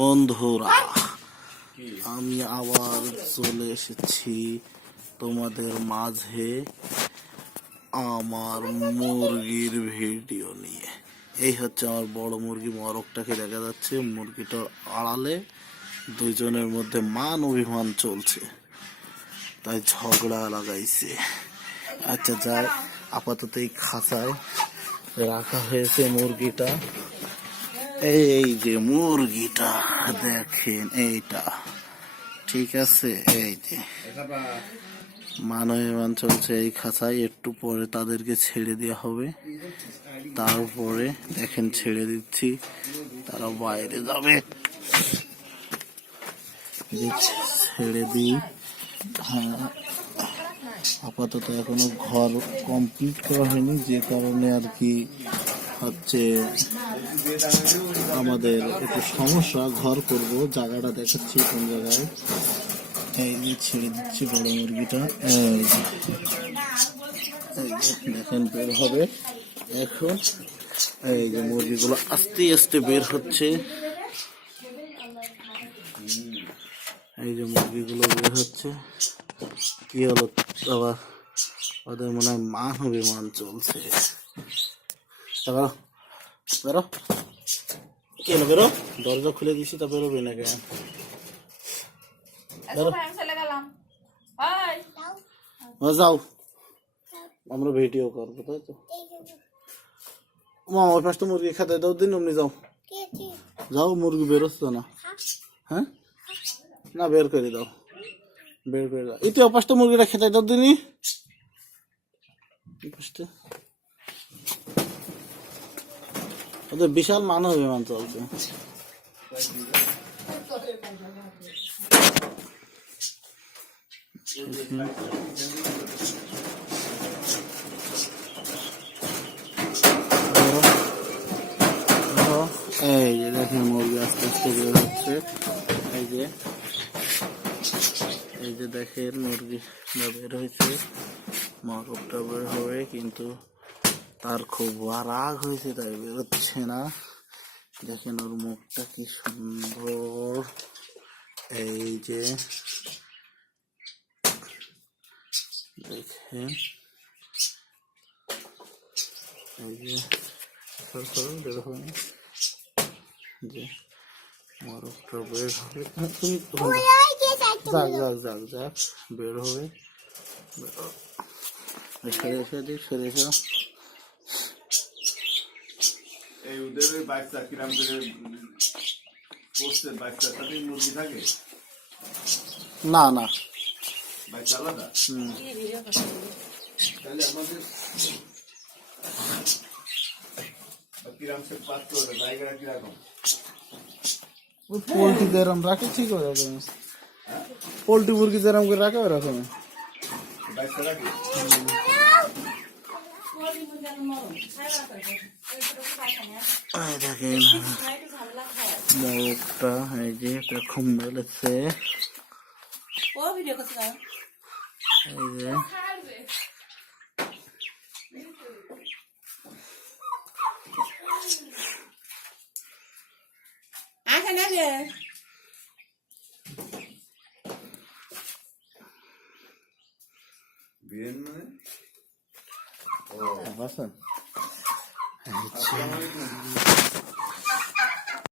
বন্ধুরা, আমি আবার চলে এসেছি তোমাদের মাঝে আমার মুরগির ভিডিও নিয়ে। এই হচ্ছে আমার বড় মুরগি মরকটাকে দেখা যাচ্ছে। মুরগিটার আড়ালে দুইজনের মধ্যে মান অভিমান চলছে, তাই ঝগড়া লাগাইছে। আচ্ছা যাই, আপাতত এই খাঁচায় রাখা হয়েছে মুরগিটা। এই যে মুরগিটা দেখেন, এইটা ঠিক আছে। এই যে মান চলছে এই খাঁচায়। একটু পরে তাদেরকে ছেড়ে দেওয়া হবে। তারপরে দেখেন ছেড়ে দিচ্ছি, তারা বাইরে যাবে। ছেড়ে দিই। হ্যাঁ, আপাতত এখনো ঘর কমপ্লিট করা হয়নি, যে কারণে আর কি হচ্ছে আমাদের একটু সমস্যা। ঘর করব, জায়গাটা দেখাচ্ছি কোন জায়গায়। এই যে ছেড়ে দিচ্ছি বড় মুরগিটা। এই দেখেন বের হবে এখন। এই যে মুরগিগুলো আস্তে আস্তে বের হচ্ছে। এই যে মুরগিগুলো বের হচ্ছে। কি হলো আবার? ওদের মনে হয় মান অভিমান চলছে। বেরো বেরো, কেন বেরো? দরজা খুলে দিছি, তা বেরোবে না কেন? যাও, আমরা ভিডিও করবো, তাই তো। মা ওই পাশটা মুরগি খেতে দাও দিন, অমনি যাও যাও। মুরগি বেরোচ্ছে না। হ্যাঁ না, বের করে দাও, বের করে দাও। এই তো পাঁচটা মুরগিটা খেতে দাও দিনই। ওদের বিশাল মান অভিমান চলছে। এই যে দেখেন মুরগি আস্তে আস্তে বের হচ্ছে। এই যে দেখেন মুরগি বের হয়েছে, মরকটা বের হবে, কিন্তু তার খুব রাগ হয়েছে তাই বেরোচ্ছে না। দেখেন ওর মুখটা কি সুন্দর। এই যে দেখেন, এই যে বের হবে, যে মরকটা বের হবে। তুমি যাক যাক যাক যাক, বের হবে। সরে এসে দিক, সরে এসো। এই ওদের ওই বাচ্চা কিরাম করে পোস্টের বাচ্চার সাথে মুরগি থাকে না না, বাচ্চা আলাদা। তাহলে আমাদের কিরাম সে পাত্র জায়গাটা কিরকম? পোল্ট্রি যেরকম রাখে ঠিক ওরকম, পোল্ট্রি মুরগি যেরকম করে রাখে ওরকম বাচ্চা রাখে। দেখেন মরকটা, এই যে এরকম মেলেছে। এই যে বিয়ের মানে ও